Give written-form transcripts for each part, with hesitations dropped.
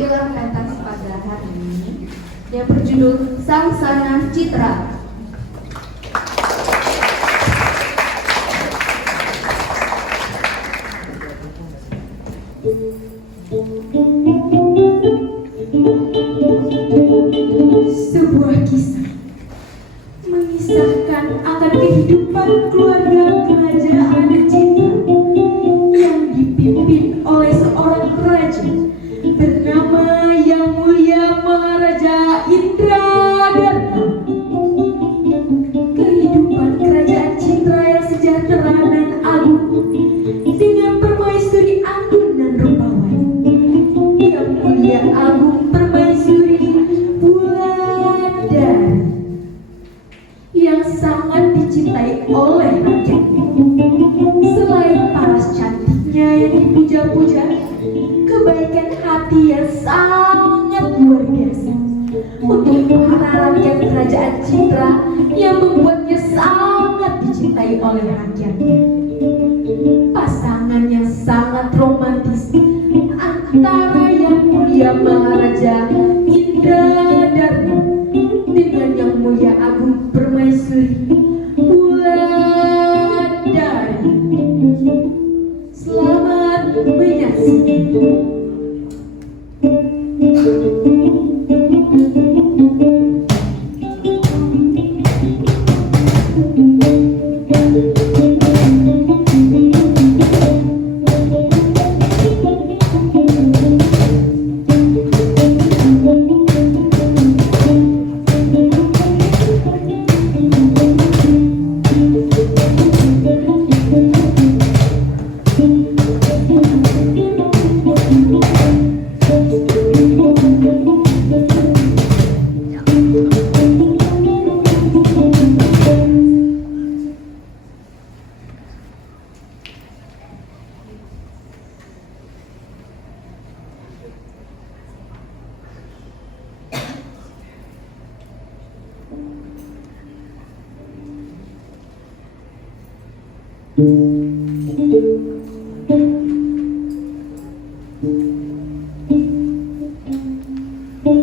penampilan pentas pada hari ini yang berjudul Sangsana Citra. Sebuah kisah mengisahkan akan kehidupan keluarga kerajaan Citra yang dipimpin oleh seorang raja bernama Yang Mulia Maharaja Indradarma. Kehidupan kerajaan Citra yang sejahtera dan agung dengan permaisuri anggun dan rupawan. Yang Mulia Agung Permaisuri Wulandari yang sangat dicintai oleh rakyatnya. Selain paras cantiknya yang dipuja-puja, kebaikan hati yang sangat luar biasa untuk para rakyat kerajaan Citra yang membuatnya sangat dicintai oleh rakyatnya. Pasangan yang sangat romantis antara Yang Mulia Maharaja Indradarma dengan Yang Mulia Agung Permaisuri Wulandari. Selamat menyaksikan.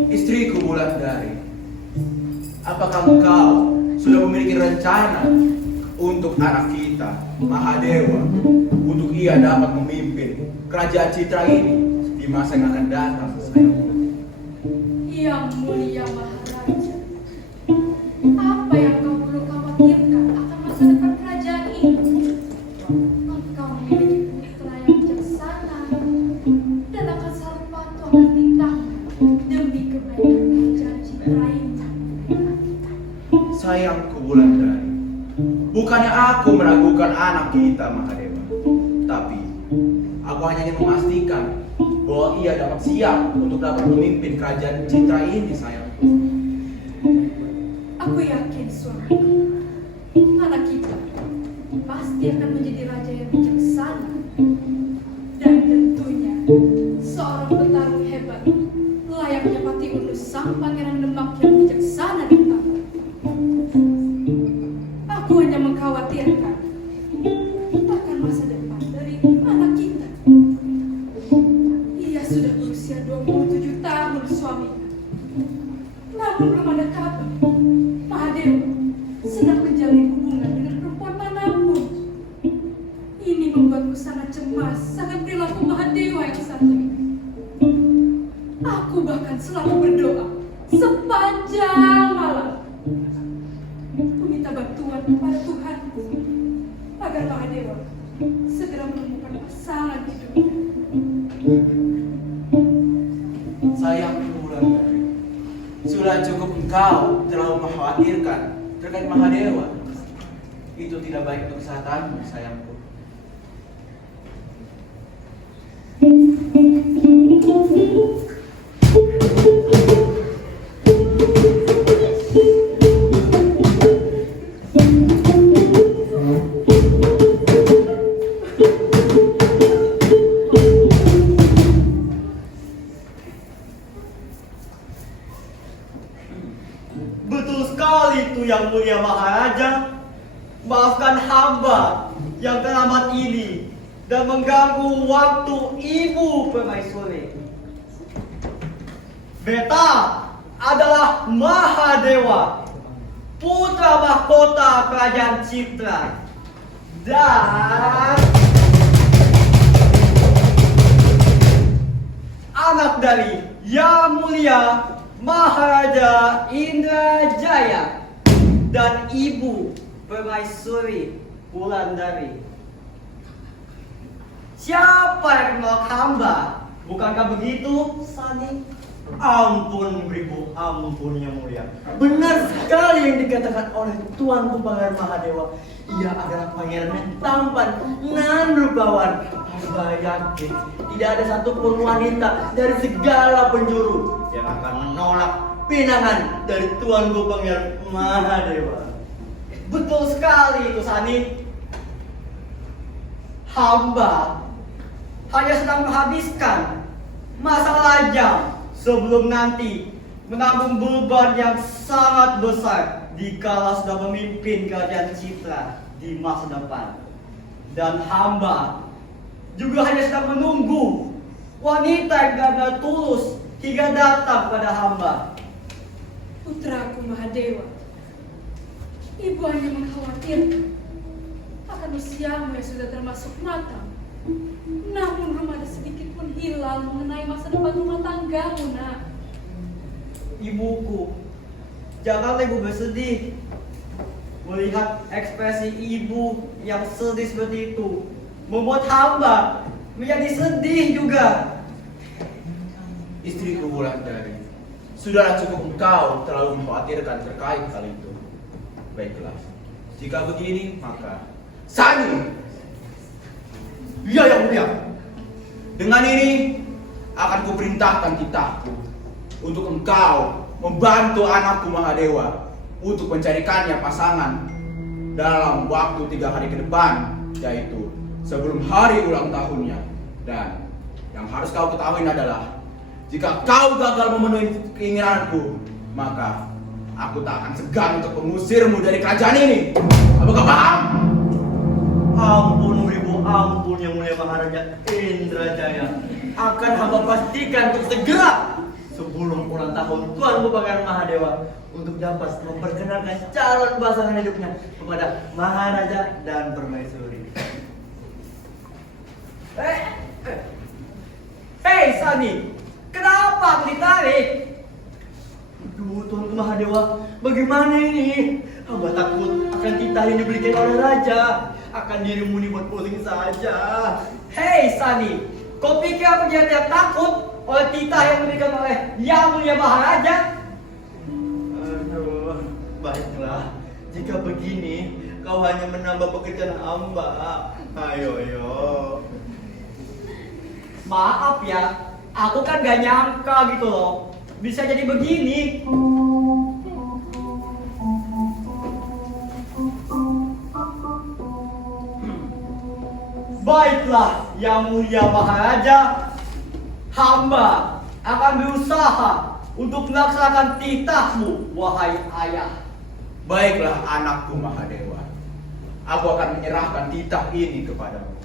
Istriku Wulandari, apakah engkau sudah memiliki rencana untuk anak kita, Mahadewa, untuk ia dapat memimpin kerajaan Citra ini di masa yang akan datang, sayangku? Yang Mulia Maharaja, apa yang kau perlu khawatirkan akan masa depan kerajaan ini? Engkau memiliki putra yang bijaksana dan akan selalu patuh akan titahnya demi kebaikan kerajaan Citra ini. Sayangku Wulandari, bukannya aku meragukan anak kita, Mahadewa, tapi aku hanya ingin memastikan bahwa ia dapat siap untuk dapat memimpin kerajaan Citra ini, sayangku. Aku yakin suamiku, anak kita pasti akan menjadi raja yang bijaksana dan tentunya seorang petarung hebat layaknya Pati Undus sang pangeran Demak yang bijaksana dan tampan. Aku hanya mengkhawatirkan akan masa depan dari anak kita. Ia sudah berusia 27 tahun suaminya, namun belum ada kabar Mahadewa sedang menjalin hubungan dengan perempuan manapun. Ini membuatku sangat cemas akan perilaku Mahadewa yang satu ini. Aku bahkan selalu berdoa sepanjang malam, meminta bantuan kepada Tuhan agar Mahadewa segera menemukan pasangan hidupnya. Sayangku Wulandari, sudah cukup engkau terlalu mengkhawatirkan terkait Mahadewa. Itu tidak baik untuk kesehatanmu, sayangku. Betul sekali itu Yang Mulia Maharaja. Maafkan hamba yang terlambat ini dan mengganggu waktu Ibu Permaisuri. Beta adalah Mahadewa, putra mahkota kerajaan Citra. Dan anak dari Yang Mulia Maharaja Indrajaya dan Ibu Permaisuri Wulandari. Siapa yang menolak hamba? Bukankah begitu, Sani? Ampun, Ibu, ampun Yang Mulia. Benar sekali yang dikatakan oleh Tuanku Pangeran Mahadewa. Ia adalah pangeran yang tampan nan rupawan. Hamba yakin tidak ada satupun wanita dari segala penjuru yang akan menolak pinangan dari Tuanku Pangeran Mahadewa. Betul sekali itu, Sani. Hamba hanya sedang menghabiskan masa lajang sebelum nanti menanggung beban yang sangat besar dikala sudah memimpin kerajaan Citra di masa depan. Dan hamba juga hanya sedang menunggu wanita yang benar-benar tulus hingga datang pada hamba. Putraku Mahadewa, ibu hanya mengkhawatirkan akan usiamu yang sudah termasuk matang. Namun belum ada sedikit pun hilal mengenai masa depan rumah tanggamu, nak. Ibuku, janganlah ibu bersedih. Melihat ekspresi ibu yang sedih seperti itu membuat hamba menjadi sedih juga. Istriku Wulandari, sudahlah cukup engkau terlalu mengkhawatirkan terkait hal itu. Baiklah, jika begini maka Sani. Iya Yang Mulia. Dengan ini akan kuperintahkan titahku untuk engkau membantu anakku Mahadewa untuk mencarikannya pasangan dalam waktu 3 hari ke depan, yaitu sebelum hari ulang tahunnya. Dan yang harus kau ketahui adalah jika kau gagal memenuhi keinginanku, maka aku tak akan segan untuk mengusirmu dari kerajaan ini. Apakah paham? Ampun Ibu, ampun Yang Mulia Maharaja Indrajaya. Akan hamba pastikan untuk segera sebelum ulang tahun Tuanku Pangeran Mahadewa untuk dapat memperkenalkan calon pasangan hidupnya kepada Maharaja dan Permaisuri. Hei Sani, kenapa aku ditarik? Aduh, Tuanku Mahadewa, bagaimana ini? Hamba takut akan titah yang diberikan oleh Raja. Akan dirimu dibuat pusing saja. Hei Sani, kau pikir aku jadi tidak takut oleh titah yang diberikan oleh Yang Mulia Maharaja? Aduh, baiklah. Jika begini, kau hanya menambah pekerjaan hamba. Ayo. Maaf ya, aku kan gak nyangka gitu loh. Bisa jadi begini. Baiklah, Yang Mulia Maharaja, hamba akan berusaha untuk melaksanakan titahmu, wahai ayah. Baiklah anakku Mahadewa, aku akan menyerahkan titah ini kepadamu.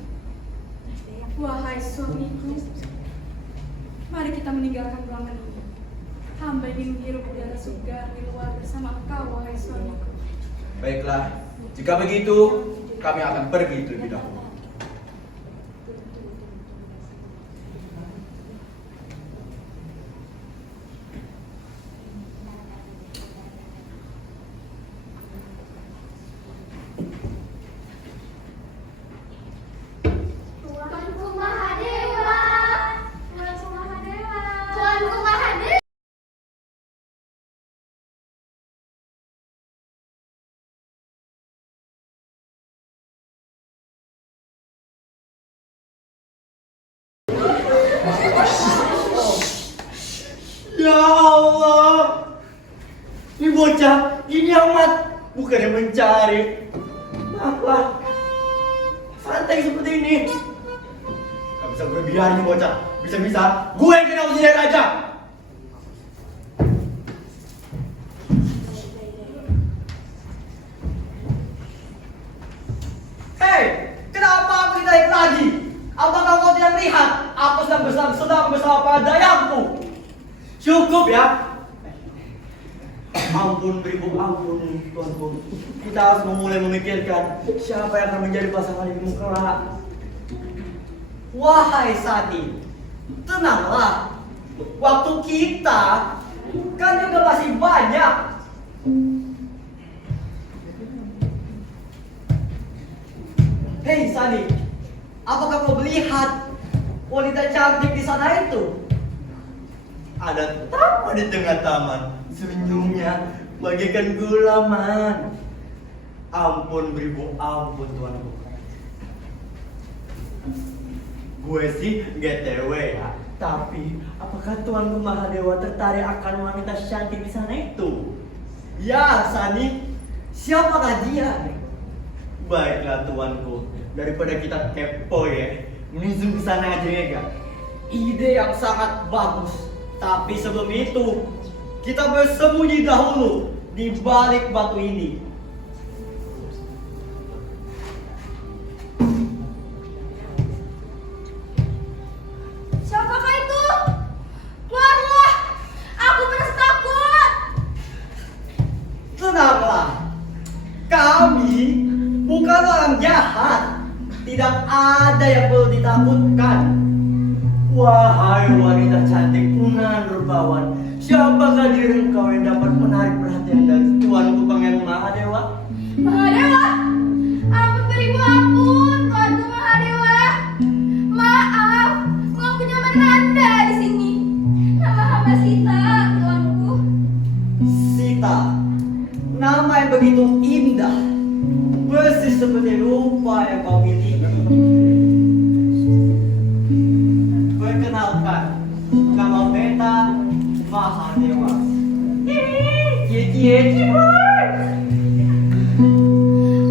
Wahai suamiku, mari kita meninggalkan ruangan ini. Hamba ingin menghirup udara segar di luar bersama kau, wahai suamiku. Baiklah, jika begitu kami akan pergi terlebih dahulu. Tuanku Mahadewa. Tuanku Mahadewa. Tuanku Mahadewa. Ya Allah, ini bocah ini amat bukannya mencari. Apa? Santai seperti ini. Gak bisa gue biarin bocah. Bisa-bisa gue yang kena ujian raja. Hei, kenapa aku ditarik lagi? Apakah kau tidak melihat? Aku sedang bersama para dayangku. Cukup ya. Ampun beribu, ampun tuanku. Kita harus memulai memikirkan siapa yang akan menjadi pasangan hidupmu kelak. Wahai Sadi, tenanglah. Waktu kita kan juga masih banyak. Hei Sadi, apakah kau melihat wanita cantik di sana itu? Ada taman di tengah taman, senyumnya bagaikan gula man. Ampun beribu, ampun tuanku. Gue sih GTW ya, tapi apakah tuanku Mahadewa tertarik akan wanita cantik di sana itu? Ya Sani, siapakah dia? Baiklah tuanku, daripada kita kepo ya, menyusun ke sana aja ya gak? Ide yang sangat bagus. Tapi sebelum itu, kita bersembunyi dahulu di balik batu ini. Siapakah itu? Keluarlah! Aku merasa takut! Tenanglah, kami bukan orang jahat. Tidak ada yang perlu ditakutkan. Wahai wanita cantik punan rupawan, siapakah diri engkau yang dapat menarik perhatian dari tuanku Pangeran Mahadewa? Mahadewa! Ampun beribu ampun, tuanku Mahadewa. Maaf, aku nyaman Anda di sini. Nama hamba Sita, tuanku. Sita, nama yang begitu indah, persis seperti rupa yang kau miliki. Perkenalkan, nama Beta Mahadewa.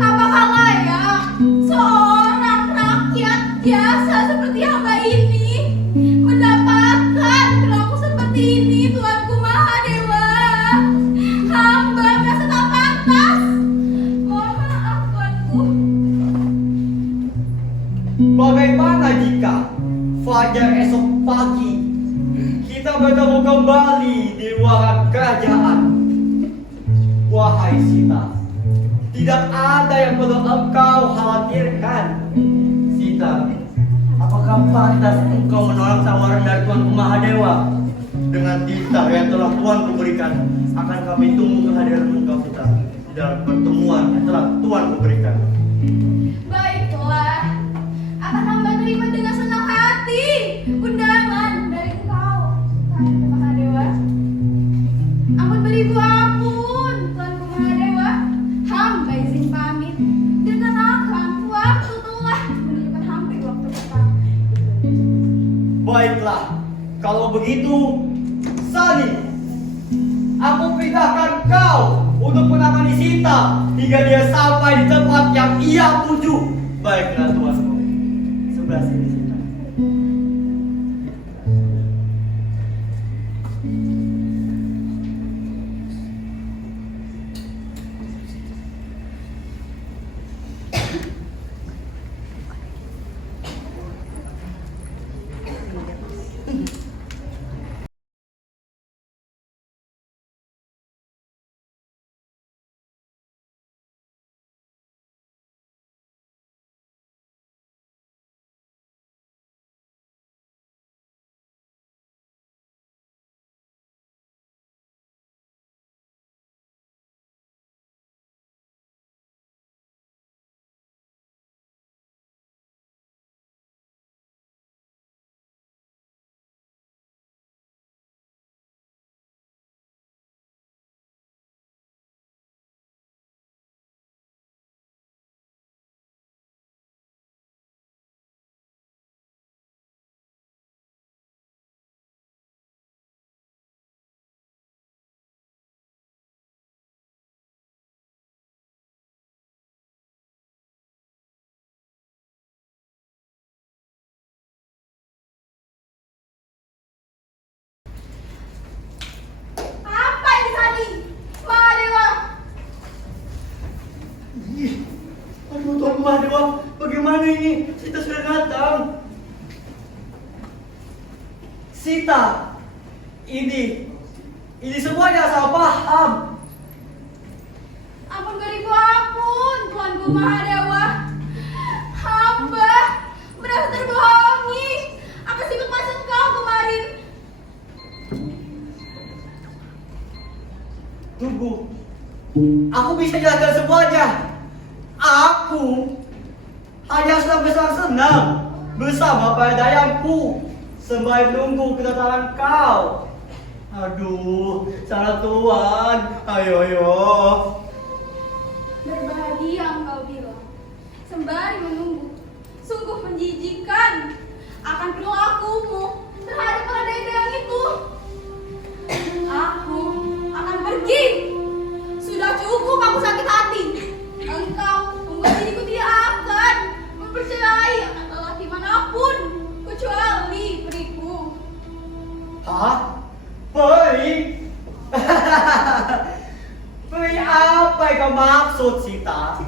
Apakah layak seorang rakyat biasa seperti hamba ini mendapatkan perilaku seperti ini, tuanku Mahadewa? Hamba merasa tak pantas. Mohon maaf, tuanku. Bagaimana jika fajar esok pagi kita bertemu kembali di ruangan kerajaan? Wahai Sita, tidak ada yang perlu engkau khawatirkan. Sita, apakah pantas engkau menolak tawaran dari Tuanku Mahadewa? Dengan titah yang telah Tuanku berikan, akan kami tunggu kehadiran engkau Sita di dalam pertemuan yang telah Tuanku berikan. Baiklah, akan hamba terima dengan senang hati undangan dari engkau, Tuanku Mahadewa. Ampun beribu ampun, Tuanku Mahadewa. Hamba izin pamit, dikarenakan waktu telah menunjukkan hampir waktu petang. Baiklah, kalau begitu, Sani, aku perintahkan kau untuk menangani Sita hingga dia sampai di tempat yang ia tuju. Baiklah tuanku, sebelah sini Sita. Apa ini tadi, Mahadewa? Aduh Tuanku Mahadewa, bagaimana ini? Sita sudah datang. Sita, Ini semuanya salah paham. Ampun beribu ampun, Tuanku Mahadewa. Hamba merasa terbohongi akan sikap maksud kau kemarin. Tunggu, aku bisa jelaskan semuanya. Aku hanya sedang bersenang-senang bersama para dayangku sembari menunggu kedatangan kau. Aduh, salah Tuan. Ayo. Berbahagia engkau bilang, sembari menunggu, sungguh menjijikan akan perilakumu terhadap para dayang itu. Aku akan pergi. Sudah cukup aku sakit hati. Engkau membuat diriku tidak akan mempercayai akan lelaki manapun kecuali periku. Hah? Peri? Peri apa yang kau maksud, Sita?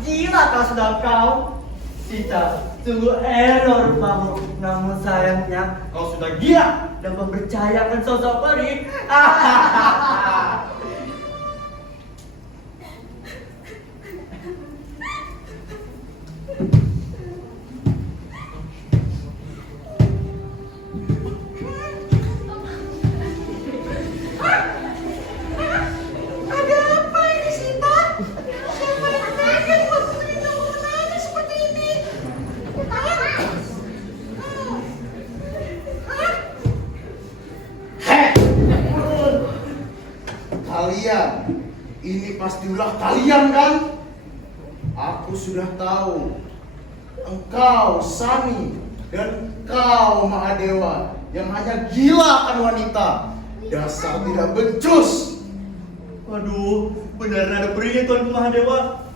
Gila kau sedang kau? Sita, sungguh error kamu. Namun sayangnya kau sudah gila dan mempercayakan sosok peri. Ada apa ini, Sita? Siapa yang tega buat putri kamu menangis seperti ini? Kalian, ini pasti ulah kalian kan? Aku sudah tahu. Engkau Sani dan engkau Mahadewa yang hanya gila akan wanita. Dasar tidak becus. Waduh, benar ada perinya Tuan Mahadewa.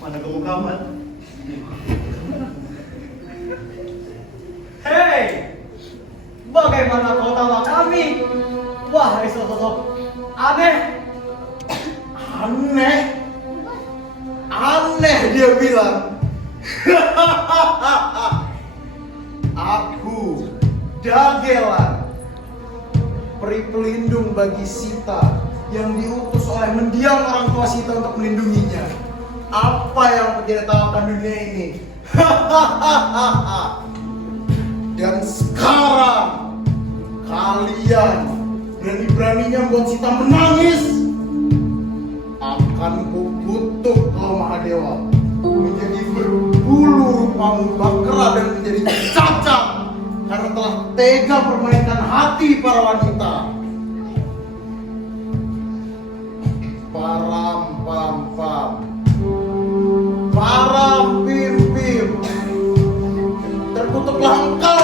Mana kamu kaman? Hei, bagaimana kau tahu kami? Wah, sosok aneh. Aneh dia bilang. Aku Dagelan, peri pelindung bagi Sita yang diutus oleh mendiang orang tua Sita untuk melindunginya. Apa yang menjadi tawakan dunia ini? Dan sekarang kalian berani-beraninya membuat Sita menangis. Akan kukutuk kau Mahadewa menjadi berbulu rupamu bakra dan menjadi cacat karena telah tega permainkan hati para wanita. Param pam pam, param pim pim, terkutuklah engkau.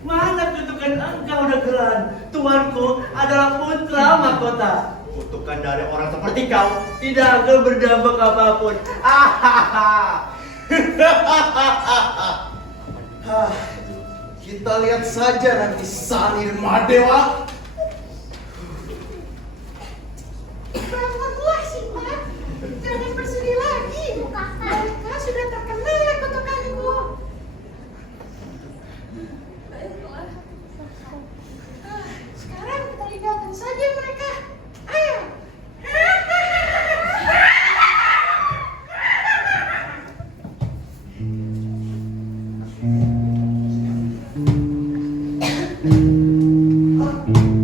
Mana kutukan engkau Dagelan? Tuanku adalah putra mahkota. Kutukan dari orang seperti kau tidak akan berdampak apapun. Kita lihat saja nanti Sani dan Mahadewa. Bangunlah, Sita. Jangan bersedih lagi. Mereka sudah terkena kutukanku. Baiklah. Sekarang kita tinggalkan saja mereka. Ayo. Hah?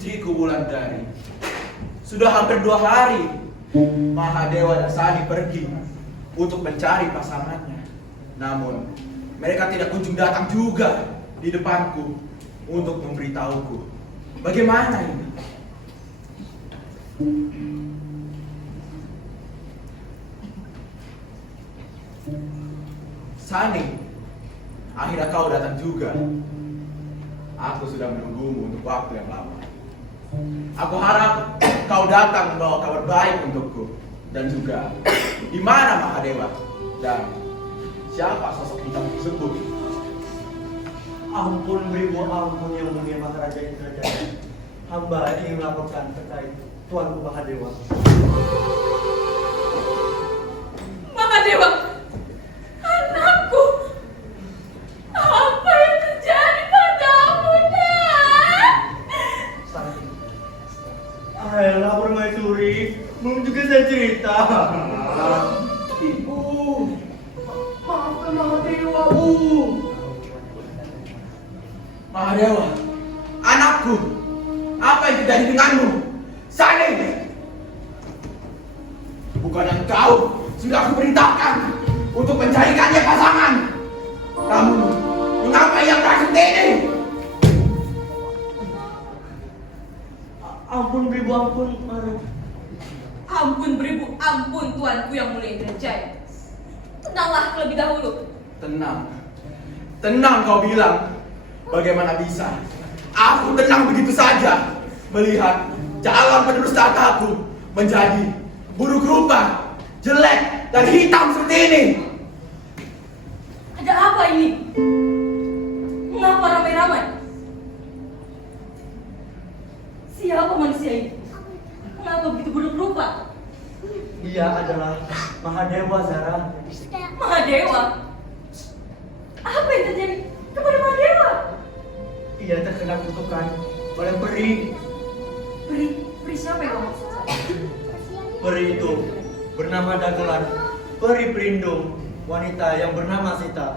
istriku Wulandari. Sudah hampir 2 hari Mahadewa dan Sani pergi untuk mencari pasangannya. Namun mereka tidak kunjung datang juga di depanku untuk memberitahuku. Bagaimana ini? Sani, akhirnya kau datang juga. Aku sudah menunggumu untuk waktu yang lama. Aku harap kau datang membawa kabar baik untukku. Dan juga, di mana Mahadewa? Dan siapa sosok hitam tersebut? Ampun beribu ampun yang mulia Maharaja Indrajaya. Hamba ingin melaporkan terkait Tuanku Mahadewa. Mahadewa, anakku, apa yang terjadi padamu, nak? Sani. Ayolah permaisuri, belum juga saya cerita. Ibu, maafkan Mahadewa, Bu. Mahadewa, anakku, apa yang terjadi denganmu? Sani, bukan engkau sudah aku perintahkan untuk mencarikannya pasangan. Namun, mengapa ia berhasil ini? Ampun beribu ampun, Maharaja. Ampun beribu, ampun tuanku yang mulia Indrajaya. Tenanglah terlebih dahulu. Tenang, tenang kau bilang. Bagaimana bisa? Aku tenang begitu saja melihat calon penerus tahtaku menjadi buruk rupa, jelek dan hitam seperti ini. Ada apa ini? Mengapa ramai-ramai? Siapa manusia ini? Mengapa begitu buruk rupa? Dia adalah Mahadewa, Zara. Mahadewa? Apa yang terjadi kepada Mahadewa? Ia terkena kutukan oleh peri. Peri siapa yang kamu maksud? Peri itu bernama Dagelan, peri pelindung, wanita yang bernama Sita,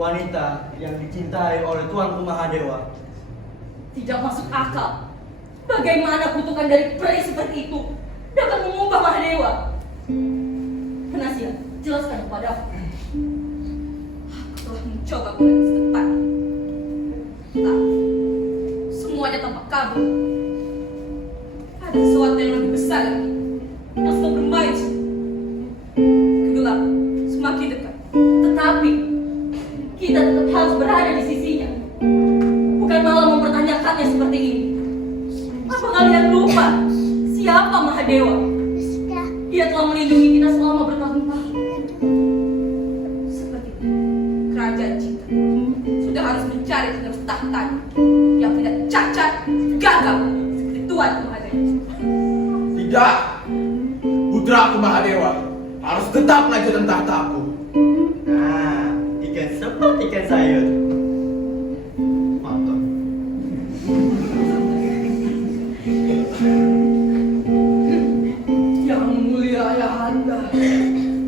wanita yang dicintai oleh Tuanku Mahadewa. Tidak masuk akal. Bagaimana kutukan dari peri seperti itu dapat mengubah Mahadewa? Penasihat, jelaskan kepadaku. Aku telah mencoba menembus tepat. Tapi semuanya tampak kabur. Ada sesuatu yang lebih besar lagi yang sedang bermain. Kegelapan semakin dekat. Tetapi kita tetap harus berada di sisinya. Bukan malah mempertanyakannya seperti ini. Apa kalian lupa siapa Mahadewa? Dia telah melindungi kita selama bertahun-tahun. Seperti kerajaan cinta sudah harus mencari penerus tahta yang tidak cacat, gagal seperti Tuan Mahadewa. Tidak, putraku Mahadewa harus tetap melanjutkan tahtaku. Nah, ikan sepat ikan sayur. Mantap. Yang mulia Ayahanda,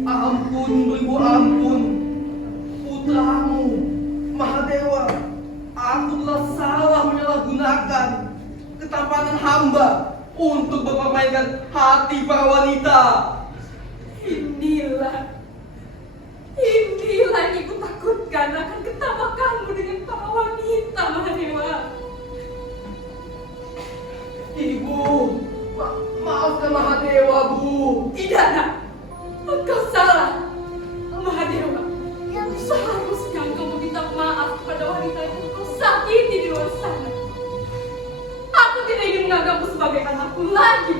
ampun beribu ampun. Putramu, Mahadewa, aku telah salah menyalahgunakan ketampanan hamba untuk mempermainkan hati para wanita. Inilah yang ibu takutkan akan ketampakanmu dengan para wanita, Mahadewa. Ibu, maafkan Mahadewa, Bu. Tidak, nak. Engkau salah. Mahadewa, seharusnya engkau meminta maaf kepada wanita yang engkau sakiti di luar sana. Aku tidak ingin menganggapmu sebagai anakku lagi.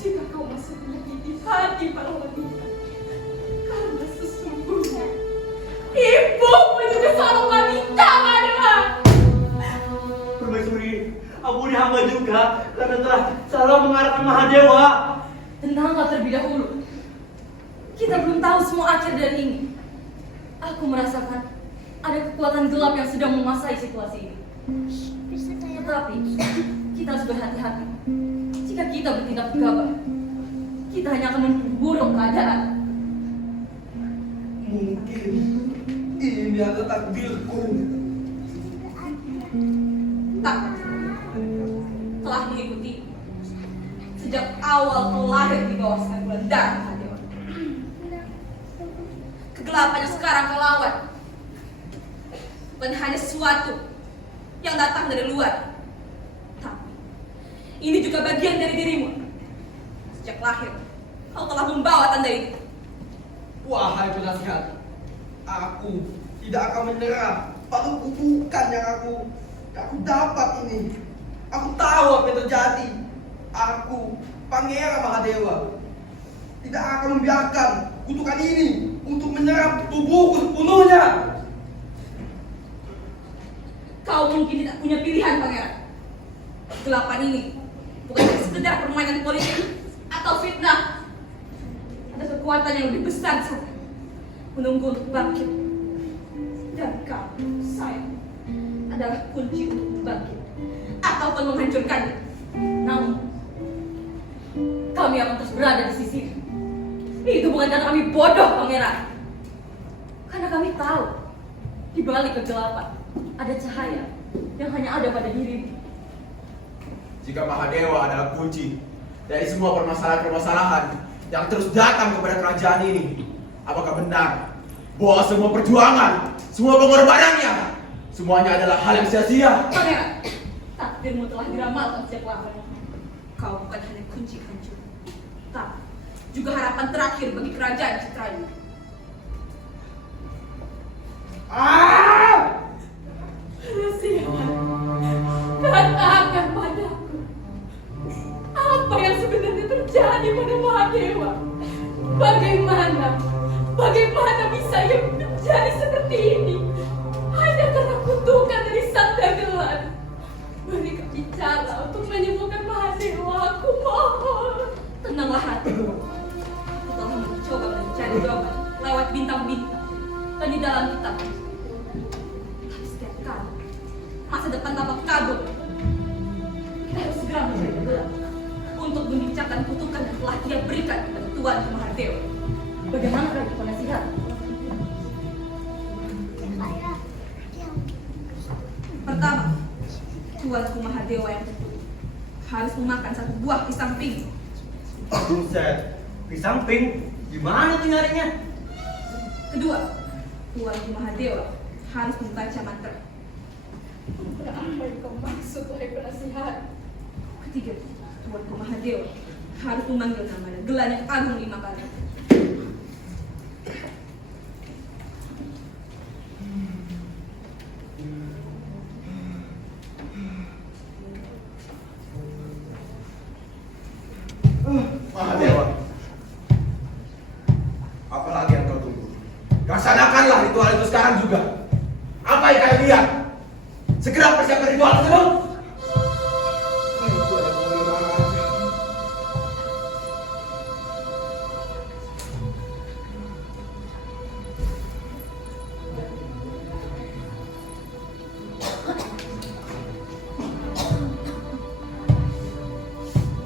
Jika kau masih menyakiti hati para wanita. Karena sesungguhnya ibumu juga seorang wanita, Mahadewa. Permaisuri, ampuni hamba juga karena telah salah mengarahkan Mahadewa. Tenanglah terlebih dahulu. Kita belum tahu semua akhir dari ini. Aku merasakan ada kekuatan gelap yang sedang menguasai situasi ini. Tetapi kita harus berhati-hati. Jika kita bertindak gegabah, kita hanya akan memperburuk keadaan. Mungkin ini adalah takdirku. Tak, awal kau lahir di bawah sinar bulan darah Mahadewa. Kegelapan yang sekarang kau lawan bukan hanya sesuatu yang datang dari luar, tapi ini juga bagian dari dirimu. Sejak lahir, kau telah membawa tanda itu. Wahai penasihat, aku tidak akan menyerah pada kutukan yang aku dapat ini. Aku tahu apa yang terjadi. Aku, Pangeran Mahadewa, tidak akan membiarkan kutukan ini untuk menyerap tubuhku sepenuhnya. Kau mungkin tidak punya pilihan, Pangeran. Kegelapan ini bukan hanya sekedar permainan politik atau fitnah. Ada kekuatan yang lebih besar sana menunggu untuk bangkit. Dan kau, saya, adalah kunci untuk bangkit ataupun menghancurkannya. Namun, kami akan terus berada di sisi. Itu bukan karena kami bodoh, Pangeran. Karena kami tahu di balik kegelapan ada cahaya yang hanya ada pada dirimu. Jika Mahadewa adalah kunci dari semua permasalahan-permasalahan yang terus datang kepada kerajaan ini, apakah benar bahwa semua perjuangan, semua pengorbanannya, semuanya adalah hal yang sia-sia? Pangeran, takdirmu telah diramalkan sejak lama. Kau bukan hanya kunci hancur, tapi juga harapan terakhir bagi kerajaan Citrayu. Katakan padaku, apa yang sebenarnya terjadi pada Mahadewa? Bagaimana bisa ia menjadi seperti ini? Hanya karena kutukan dari Sang Dagelan. Beri kami cara untuk menyembuhkan Mahadewa, aku mohon. Tenanglah hatimu. Aku telah mencoba mencari jawaban lewat bintang-bintang dan di dalam kitab. Tapi setiap kali masa depan tampak kabur. Kita harus segera mencari Dagelan untuk membincangkan kutukan yang telah dia berikan kepada Tuan Mahadewa. Bagaimana kalau penasihat? Pertama, Tuanku Mahadewa yang terpilih harus memakan satu buah pisang pink. Buset, pisang pink, gimana tuh nyarinya? Kedua, Tuanku Mahadewa harus membaca mantra. Apa yang kau maksud, wahai penasihat? Ketiga, Tuanku Mahadewa harus memanggil nama Dagelan yang agung 5 kali. Mahadewa, apalagi yang kau tunggu? Laksanakanlah ritual itu sekarang juga. Apa yang kalian lihat? Segera persiapkan ritual tersebut.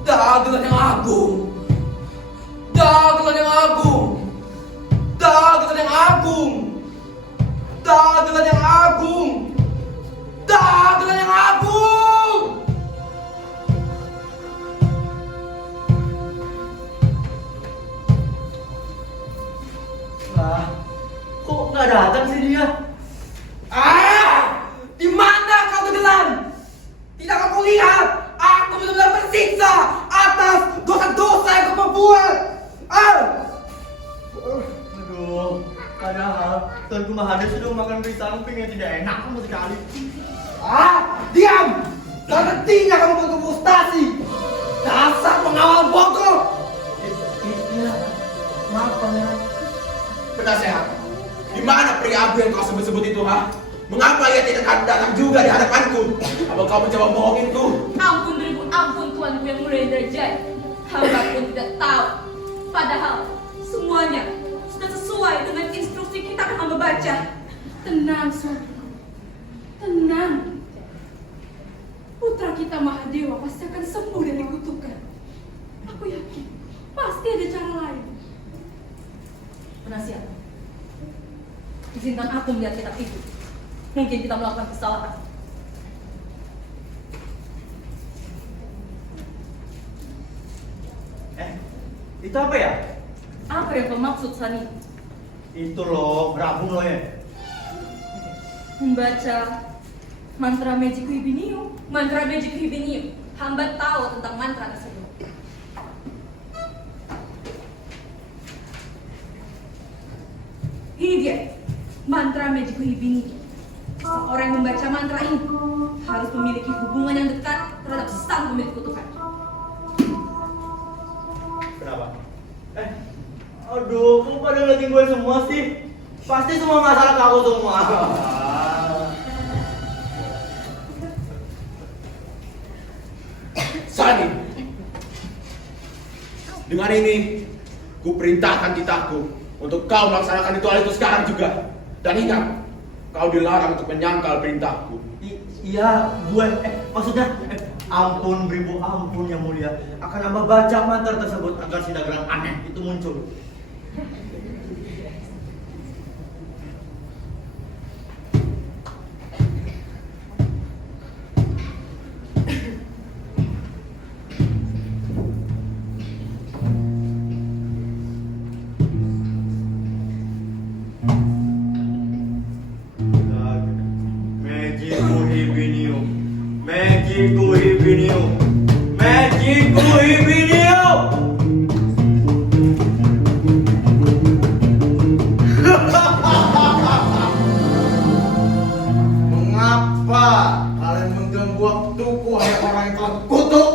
Dagelan yang agung, dagelan yang agung, dagelan yang agung, dagelan yang agung, dagelan yang agung. Lah, kok nggak datang sih dia? Di mana kau Dagelan? Tidak kau lihat? Aku benar-benar tersiksa atas dosa-dosa yang kau perbuat. Aduh, padahal Tuanku Mahadewa sudah makan pisang pink yang tidak enak sama sekali. Diam! Sepertinya kamu butuh frustasi. Dasar pengawal bodoh. Iya, maaf pangeran. Penasehat, di mana pria abu yang kau sebut-sebut itu, ha? Mengapa ia tidak datang juga di hadapanku? Apa kau mencoba bohonginku? Ampun beribu ampun Tuanku yang mulia derajat. Hamba pun tidak tahu. Padahal semuanya sudah sesuai dengan instruksi kita yang hamba baca. Tenang, suamiku. Tenang. Putra kita Mahadewa pasti akan sembuh dari kutukan. Aku yakin pasti ada cara lain. Penasihat, izinkan aku melihat kitab itu. Mungkin kita melakukan kesalahan. Itu apa ya? Apa yang kau maksud, Sani? Itu loh, berabung loh ya. Membaca mantra Magic Hibinium. Mantra Magic Hibinium. Hamba tahu tentang mantra tersebut. Ini dia, mantra Magic Hibinium. Seorang yang membaca mantra ini harus memiliki hubungan yang dekat terhadap sang pemilik kutukan. Kenapa? Aduh, kok pada ngeliatin gue semua sih? Pasti semua masalah kamu semua. Sani, dengan ini, ku perintahkan titahku untuk kau melaksanakan ritual itu sekarang juga. Dan ingat, kau dilarang untuk menyangkal perintahku. Iya, gue, maksudnya, ampun beribu ampun yang mulia. Akan hamba baca mantra tersebut agar sindagelang aneh itu muncul. Magicu Hibinium. Magicu Hibinium. Mengapa kalian mengganggu waktuku, hai orang yang telah kutuk?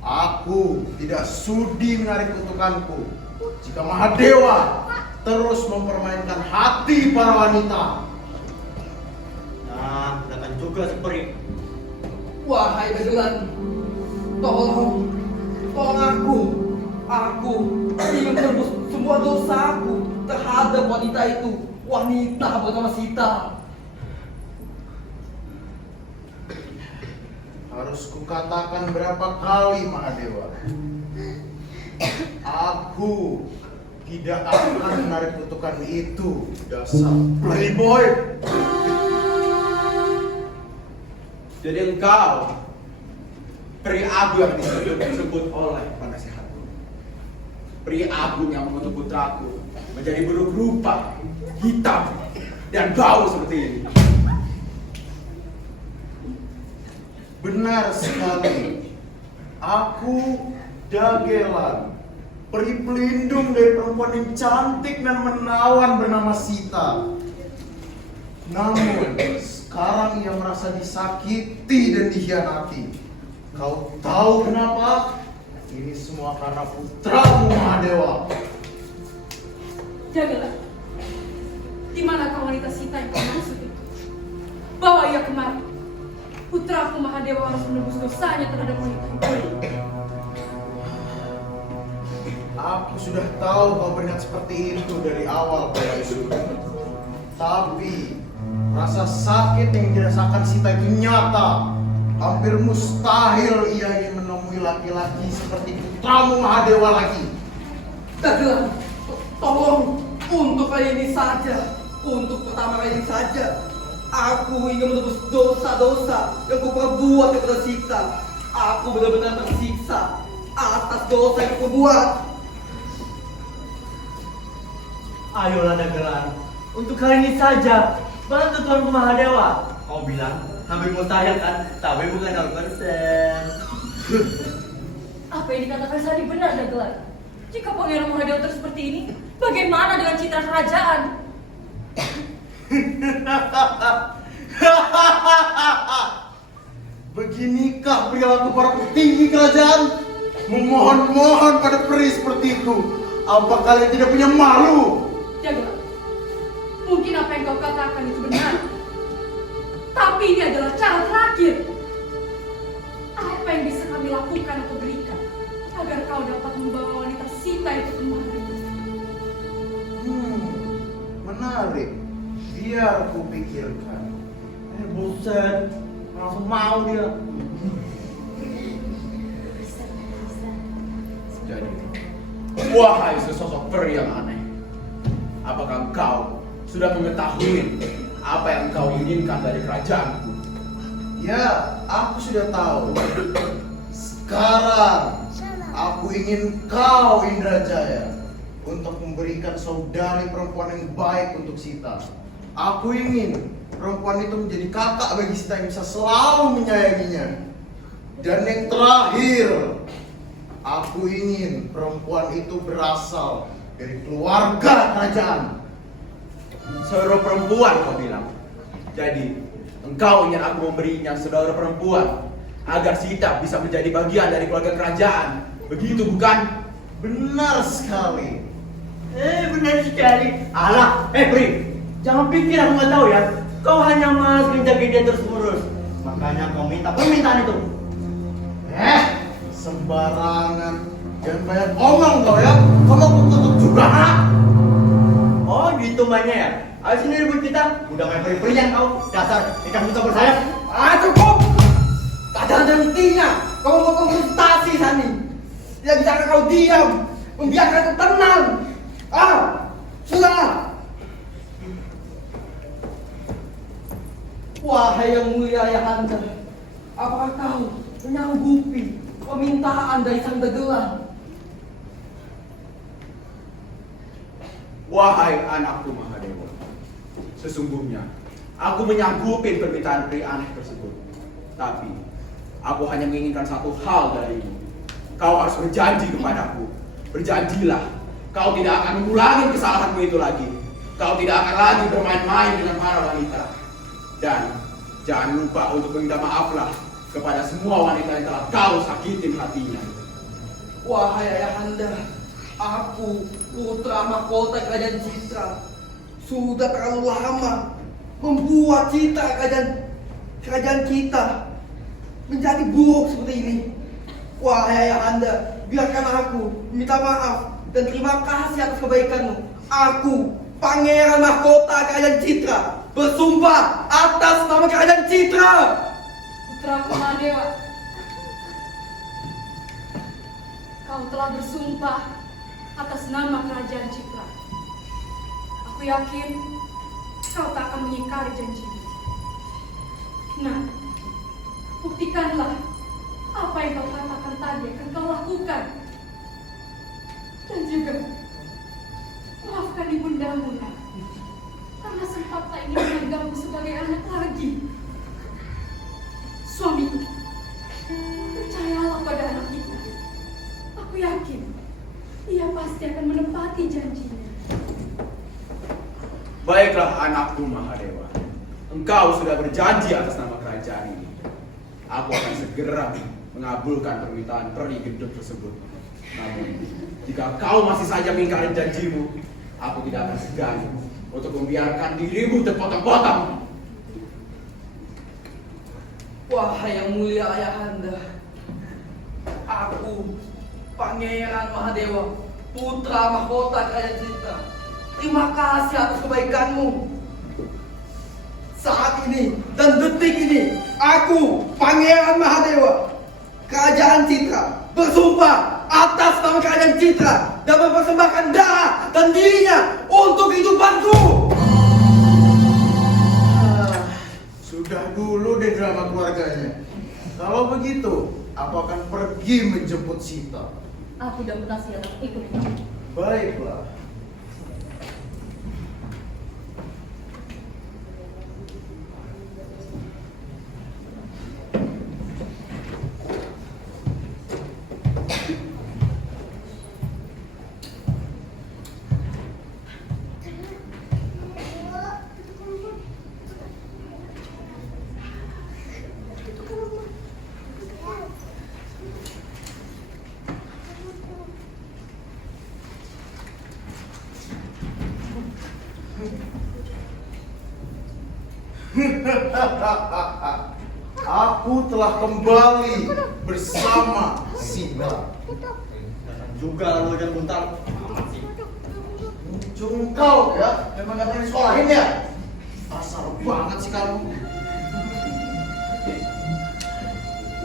Aku tidak sudi menarik kutukanku jika Mahadewa terus mempermainkan hati para wanita. Nah, akan juga seperti Wahai dagelan, tolong aku. Aku ingin menebus semua dosaku terhadap wanita itu. Wanita bernama Sita. Harus kukatakan berapa kali, Mahadewa? Aku tidak akan menarik kutukan itu, dasar playboy. Jadi engkau peri agung yang disebut oleh penasehatku. Peri agung yang mengutuk putraku menjadi buruk rupa, hitam, dan bau seperti ini. Benar sekali. Aku Dagelan, peri pelindung dari perempuan yang cantik dan menawan bernama Sita. Namun, sekarang ia merasa disakiti dan dikhianati. Kau tahu kenapa? Ini semua karena putramu Mahadewa. Jagalah. Di manakah wanita Sita yang kau maksud itu? Bawa ia kemari. Putraku Mahadewa harus menebus dosanya terhadap wanita itu. Aku sudah tahu kau berniat seperti itu dari awal, Permaisuri. Tapi rasa sakit yang dirasakan Sita itu nyata. Hampir mustahil ia ingin menemui laki-laki seperti putramu Mahadewa lagi. Dagelan, tolong untuk kali ini saja. Untuk pertama kali ini saja. Aku ingin menebus dosa-dosa yang kuperbuat kepada Sita. Aku benar-benar tersiksa atas dosa yang kuperbuat. ayolah Dagelan, untuk kali ini saja bantu Tuanku Mahadewa. Kau bilang hampir mustahil kan? Tapi bukan 0%. Apa yang dikatakan Sari benar, Dagelan? Jika Pangeran Mahadewa terus seperti ini, bagaimana dengan citra kerajaan? Beginikah perilaku para petinggi kerajaan? Memohon-mohon pada peri seperti itu. Apa kalian tidak punya malu? Dagelan, mungkin apa yang kau katakan itu benar. Tapi ini adalah cara terakhir. Apa yang bisa kami lakukan atau berikan agar kau dapat membawa wanita Sita itu kemari? Menarik. Biar ku pikirkan. Buset, langsung mau dia. Jadi, wahai sesosok peri yang aneh, apakah engkau sudah mengetahui apa yang engkau inginkan dari kerajaanku? Ya, aku sudah tahu. Sekarang, Aku ingin kau Indrajaya untuk memberikan saudari perempuan yang baik untuk Sita. Aku ingin perempuan itu menjadi kakak bagi Sita yang bisa selalu menyayanginya. Dan yang terakhir, aku ingin perempuan itu berasal dari keluarga kerajaan. Saudara perempuan kau bilang. Jadi, engkau ingin aku memberinya saudara perempuan agar Sita bisa menjadi bagian dari keluarga kerajaan. Begitu bukan? Benar sekali. Benar sekali. Alah, Pri, jangan pikir aku nggak tahu ya. Kau hanya malas menjaga dia terus-menerus. Makanya kau minta permintaan itu. Sembarangan. Jangan banyak omong kau ya. Kamu aku tutup juga, ha? Oh, gitu mainnya ya. Ayo sini ribut kita. Udah main peri-perian kau. Dasar ikan buta bersayap. Cukup! Tak ada hentinya. Kau mau konfrontasi, Sani. Tidak bisa kau diam. Membiarkan aku tenang. Sudah. Wahai yang mulia Ayahanda, apakah kau menyanggupi permintaan dari sang dagelan? Wahai anakku Mahadewa, sesungguhnya aku menyanggupi permintaan peri aneh tersebut. Tapi aku hanya menginginkan satu hal darimu. Kau harus berjanji kepadaku. Berjanjilah, kau tidak akan mengulangi kesalahanmu itu lagi. Kau tidak akan lagi bermain-main dengan para wanita. Dan jangan lupa untuk meminta maaflah kepada semua wanita yang telah kau sakitin hatinya. Wahai Ayahanda, aku putra mahkota kerajaan Citra sudah terlalu lama membuat citra kerajaan kita menjadi buruk seperti ini. Wahai Ayahanda, biarkan aku minta maaf dan terima kasih atas kebaikanmu. Aku, Pangeran Mahkota Kerajaan Citra, bersumpah atas nama Kerajaan Citra. Putraku Mahadewa, kau telah bersumpah atas nama Kerajaan Citra. Aku yakin kau tak akan mengingkari janjimu. Nah, buktikanlah apa yang kau katakan tadi akan kau lakukan. Dan juga maafkan ibundamu, nak, karena sempat tak ingin menganggapmu sebagai anak lagi. Suamiku, percayalah pada anak kita. Aku yakin ia pasti akan menepati janjinya. Baiklah anakku Mahadewa, engkau sudah berjanji atas nama kerajaan ini. Aku akan segera mengabulkan permintaan peri gendut tersebut. Namun, jika kau masih saja mengingkari janjimu, aku tidak akan segan untuk membiarkan dirimu terpotong-potong. Wahai yang mulia Ayahanda, aku, Pangeran Mahadewa, putra mahkota Kerajaan Citra, terima kasih atas kebaikanmu. Saat ini dan detik ini, aku, Pangeran Mahadewa, Kerajaan Citra, bersumpah atas nama Kerajaan Citra dan mempersembahkan darah dan dirinya untuk kehidupanku. Sudah dulu deh drama keluarganya. Kalau begitu, aku akan pergi menjemput Sita. Aku dan berhasil ikut. Baiklah. Aku telah kembali bersama Sita. Juga lu dan buntar. Muncul kau ya, memang gak pernah disekolahin ya? Asal banget sih kamu.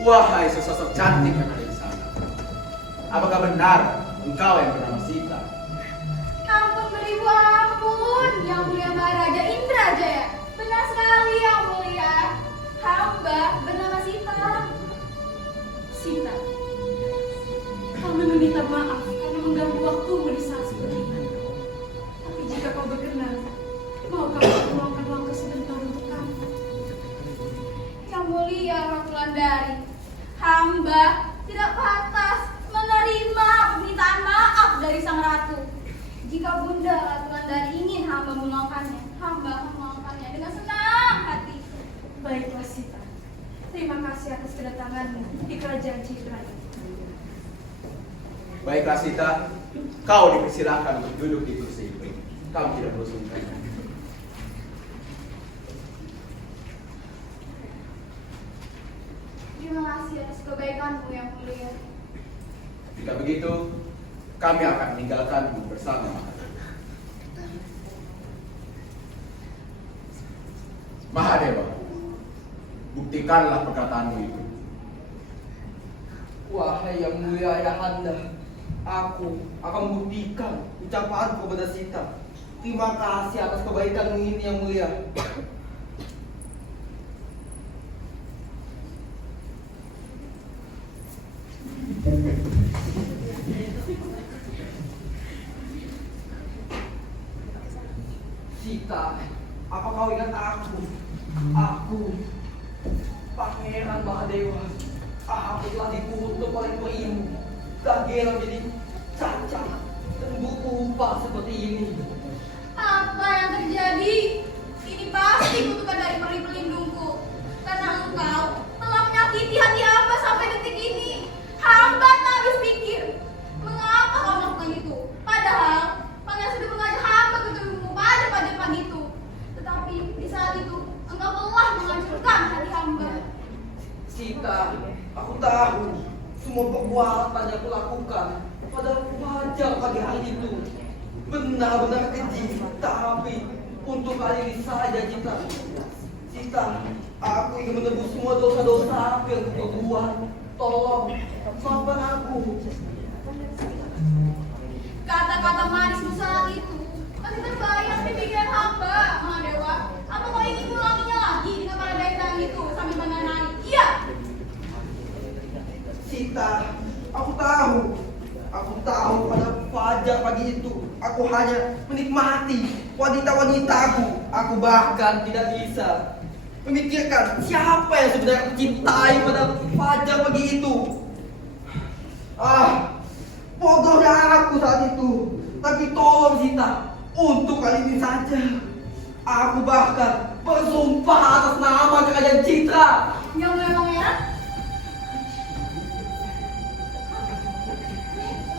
Wahai sesosok cantik yang ada di sana, apakah benar engkau yang bernama Sita? Ampun beribu ampun, yang mulia Maharaja Indrajaya. Benar sekali yang mulia. Hamba bernama Sita. Sita, kau memang Baiklah Sita, terima kasih atas kedatanganmu di kerajaan Citra. Baiklah Sita, kau dipersilakan untuk duduk di kursi itu. Kamu tidak perlu sungkan. Terima kasih atas kebaikanmu yang mulia. Jika begitu, kami akan meninggalkanmu bersama Mahadewa. Buktikanlah perkataanmu itu. Wahai yang mulia Ayahanda, aku akan membuktikan ucapanku kepada Sita. Terima kasih atas kebaikanmu ini yang mulia. Sita, apa kau ingat aku? Aku, Pangeran Mahadewa. Aku telah dikutuk oleh perimu. Gagal menjadi cacat dan rupa seperti ini. Apa yang terjadi? Ini pasti kutukan dari peri pelindungku. Karena engkau telah menyakiti hati hamba sampai detik ini. Hamba tak habis pikir. Mengapa kau melakukan itu? Padahal pangeran sudah mengajak hamba ke tubuhmu pada pagi itu. Tetapi di saat itu engkau telah menghancurkan hati hamba. Sita, aku tahu semua perbuatan yang aku lakukan pada wajar pagi hari itu benar-benar keji. Tapi untuk kali ini saja Sita, aku ingin menebus semua dosa-dosa yang aku perbuat. Tolong, maafkan aku. Kata-kata manismu saat itu masih terbayang di pikiran hamba, Mahadewa. Apa kau ingin mengulanginya lagi dengan para daerah itu sambil mengenai? Iya. Sita, aku tahu pada fajar pagi itu aku hanya menikmati wanita-wanitaku. Aku bahkan tidak bisa memikirkan siapa yang sebenarnya aku cintai pada fajar pagi itu. Bodohnya aku saat itu. Tapi tolong Sita, untuk kali ini saja aku bahkan bersumpah atas nama kerajaan Citra. Yang mulia pangeran.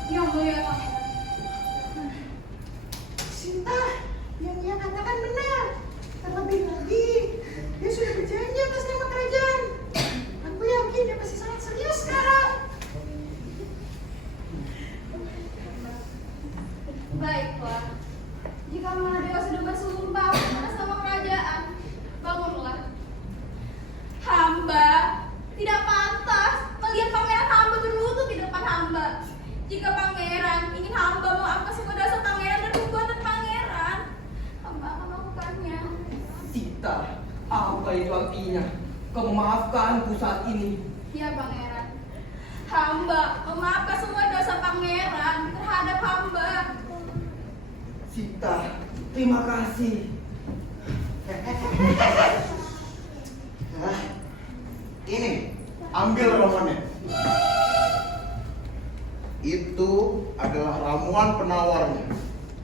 Yang mulia pangeran. Sinta, yang dia katakan benar. Terlebih lagi, dia sudah berjanji atas nama kerajaan. Aku yakin dia pasti sangat serius sekarang. Baiklah, jika Mahadewa sudah bersumpah atas nama kerajaan, bangunlah. Hamba tidak pantas melihat pangeran hamba berlutut di depan hamba. Jika pangeran ingin hamba memaafkan semua dosa pangeran dan perbuatan pangeran, hamba akan melakukannya. Sita, apa itu artinya? Kau memaafkanku saat ini. Ya pangeran, hamba memaafkan semua dosa pangeran terhadap hamba. Sita, terima kasih. Nah, ini, ambil ramuannya. Itu adalah ramuan penawarnya.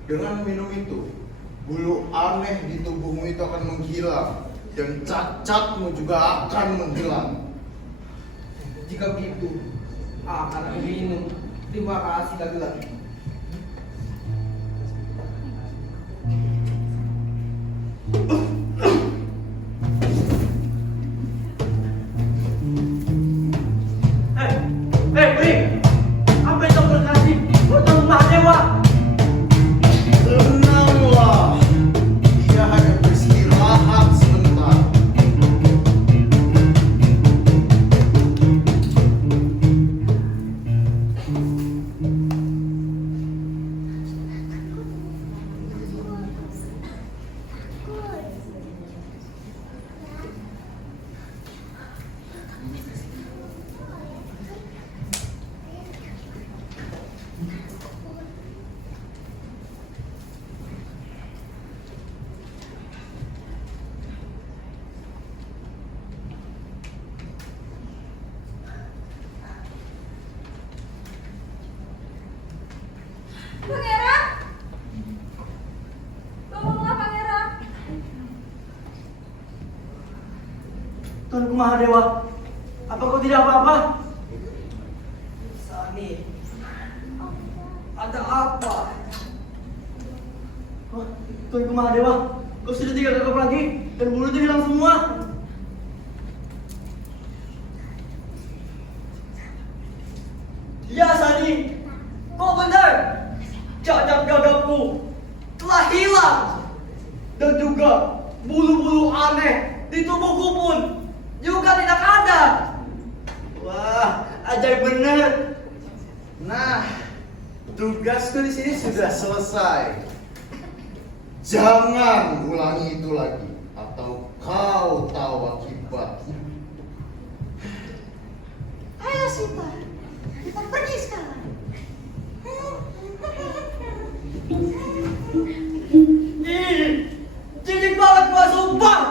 Dengan minum itu, bulu aneh di tubuhmu itu akan menghilang dan cacatmu juga akan menghilang. Jika begitu, akan aku minum. Terima kasih lagi-lagi. Beri! Apa yang kau berkati? Bertemu Mahadewa! Tenanglah, dia hanya beristirahat sebentar. Tuanku Mahadewa, apa kau tidak apa-apa? Sani, ada apa? Oh, Tuanku Mahadewa, kau sudah tidak cakap lagi dan mulutnya hilang semua. Ya Sani, kau benar. Cacat gagapku telah hilang dan juga bulu-bulu aneh di tubuhku pun juga tidak ada. Wah, ajaib bener. Nah, tugasku di sini sudah selesai. Jangan ulangi itu lagi, atau kau tahu akibatnya. Ayo Sita, kita pergi sekarang. Ih, jijik banget gua sumpah.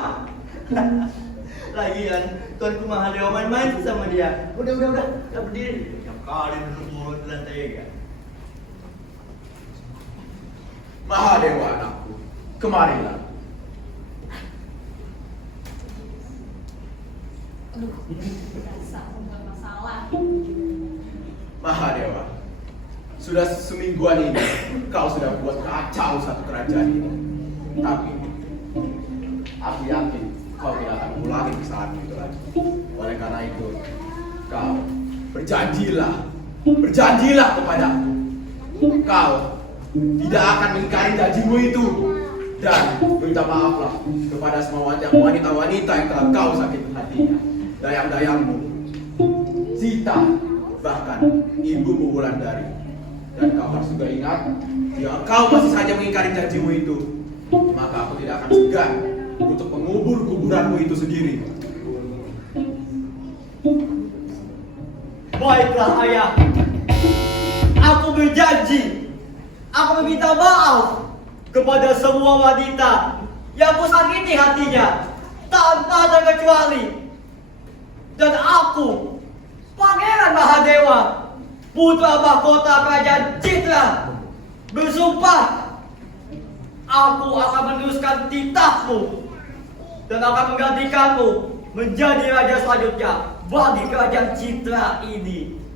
Lagian Tuanku Mahadewa main-main sama dia. Udah, udah berdiri. Tiap kali duduk mulut di lantai kan. Mahadewa anakku, kemarilah. Aduh, dasar pembuat masalah. Mahadewa, sudah semingguan ini kau sudah buat kacau satu kerajaan ini. Tapi aku yakin kau tidak akan mengulangi kesalahan itu lagi. Oleh karena itu, kau berjanjilah kepadaku. Kau tidak akan mengingkari janjimu itu dan minta maaflah kepada semua wanita-wanita yang telah kau sakiti hatinya, dayang-dayangmu, Sita, bahkan ibumu Wulandari. Dan kau harus juga ingat, jika kau masih saja mengingkari janjimu itu, maka aku tidak akan segan untuk mengubur kuburanmu itu sendiri. Baiklah ayah, aku berjanji. Aku meminta maaf kepada semua wanita yang kusakiti hatinya tanpa terkecuali. Dan aku, Pangeran Mahadewa, putra mahkota kerajaan Citra, bersumpah aku akan meneruskan titahmu dan akan menggantikanmu menjadi raja selanjutnya bagi kerajaan Citra ini.